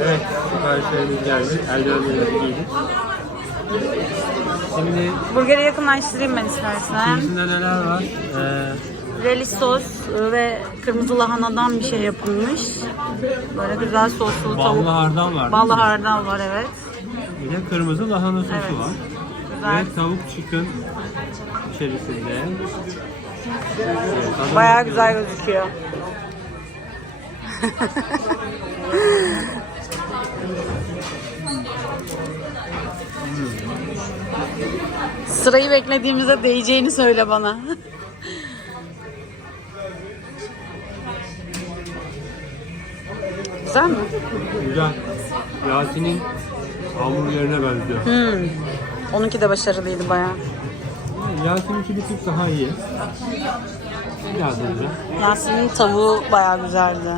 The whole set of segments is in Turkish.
Evet, siparişlerimiz geldi. Eldivenlerimizi giydik. Şimdi Burgeri yakınlaştırayım ben istersen. içerisinde neler var? Ee, Relish sos ve kırmızı lahanadan bir şey yapılmış. Böyle güzel soslu ballı tavuk. hardal var. Ballı hardal var evet. Bir de kırmızı lahana sosu Evet. var. Güzel. Ve tavuk chicken içerisinde. Evet, Bayağı güzel gözüküyor. Sırayı beklediğimizde değeceğini söyle bana. Güzel mi? Güzel. Yasin'in hamburgerine benziyor. Hmm. Onunki de başarılıydı bayağı. Yasin'inki bir tık daha iyi. Biraz. Yasin'in tavuğu bayağı güzeldi.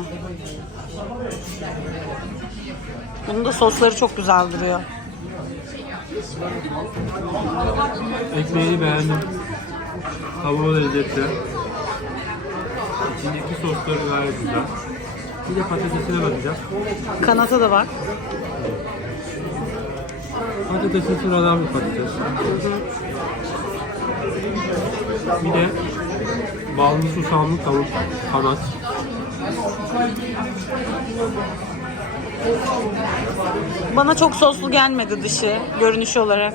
Bunun da sosları çok güzel duruyor. Ekmeğini beğendim. Tavuğu lezzetli. İçindeki sosları gayet güzel. Bir de patatesine bakacağız. Kanata da var. Patatesi sıradan bir patates. Bir de ballı susamlı tavuk kanat. Bana çok soslu gelmedi dışı, görünüş olarak.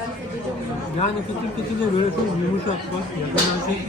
Yani kıtır kıtır da böyle çok yumuşak bak. Yakından çek.